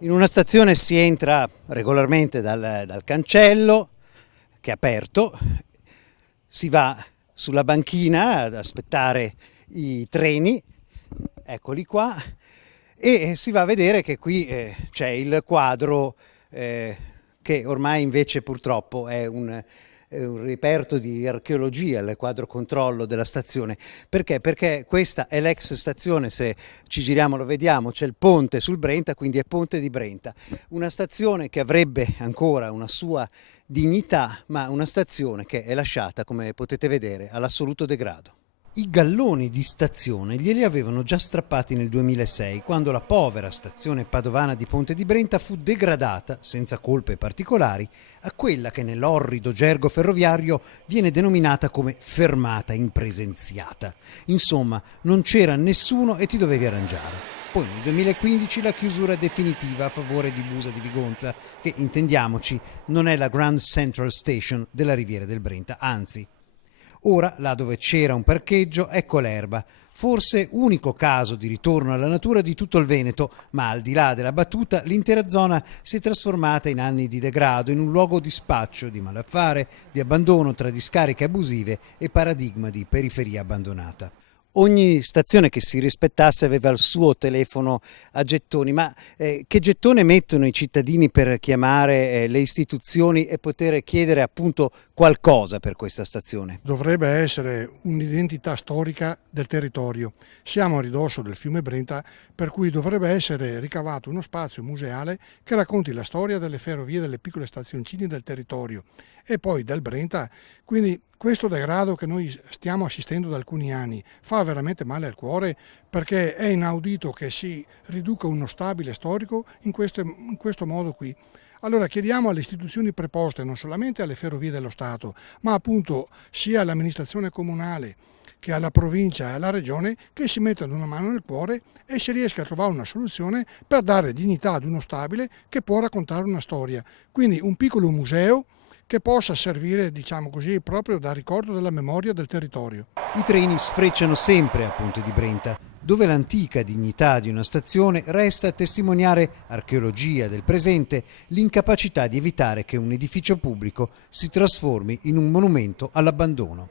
In una stazione si entra regolarmente dal cancello, che è aperto, si va sulla banchina ad aspettare i treni, eccoli qua, e si va a vedere che qui c'è il quadro che ormai invece purtroppo è un reperto di archeologia, il quadro controllo della stazione. Perché? Perché questa è l'ex stazione, se ci giriamo lo vediamo, c'è il ponte sul Brenta, quindi è Ponte di Brenta. Una stazione che avrebbe ancora una sua dignità, ma una stazione che è lasciata, come potete vedere, all'assoluto degrado. I galloni di stazione glieli avevano già strappati nel 2006, quando la povera stazione padovana di Ponte di Brenta fu degradata, senza colpe particolari, a quella che nell'orrido gergo ferroviario viene denominata come fermata impresenziata. Insomma, non c'era nessuno e ti dovevi arrangiare. Poi nel 2015 la chiusura definitiva a favore di Busa di Vigonza, che intendiamoci non è la Grand Central Station della Riviera del Brenta, anzi. Ora, là dove c'era un parcheggio, ecco l'erba. Forse unico caso di ritorno alla natura di tutto il Veneto, ma al di là della battuta, l'intera zona si è trasformata in anni di degrado, in un luogo di spaccio, di malaffare, di abbandono tra discariche abusive e paradigma di periferia abbandonata. Ogni stazione che si rispettasse aveva il suo telefono a gettoni, ma che gettone mettono i cittadini per chiamare le istituzioni e poter chiedere appunto qualcosa per questa stazione? Dovrebbe essere un'identità storica del territorio. Siamo a ridosso del fiume Brenta, per cui dovrebbe essere ricavato uno spazio museale che racconti la storia delle ferrovie, delle piccole stazioncine del territorio e poi del Brenta. Quindi questo degrado che noi stiamo assistendo da alcuni anni fa veramente male al cuore, perché è inaudito che si riduca uno stabile storico in questo modo qui. Allora chiediamo alle istituzioni preposte, non solamente alle ferrovie dello Stato, ma appunto sia all'amministrazione comunale che alla provincia e alla regione, che si mettano una mano nel cuore e si riesca a trovare una soluzione per dare dignità ad uno stabile che può raccontare una storia. Quindi un piccolo museo che possa servire, diciamo così, proprio da ricordo della memoria del territorio. I treni sfrecciano sempre a Ponte di Brenta, dove l'antica dignità di una stazione resta a testimoniare, archeologia del presente, l'incapacità di evitare che un edificio pubblico si trasformi in un monumento all'abbandono.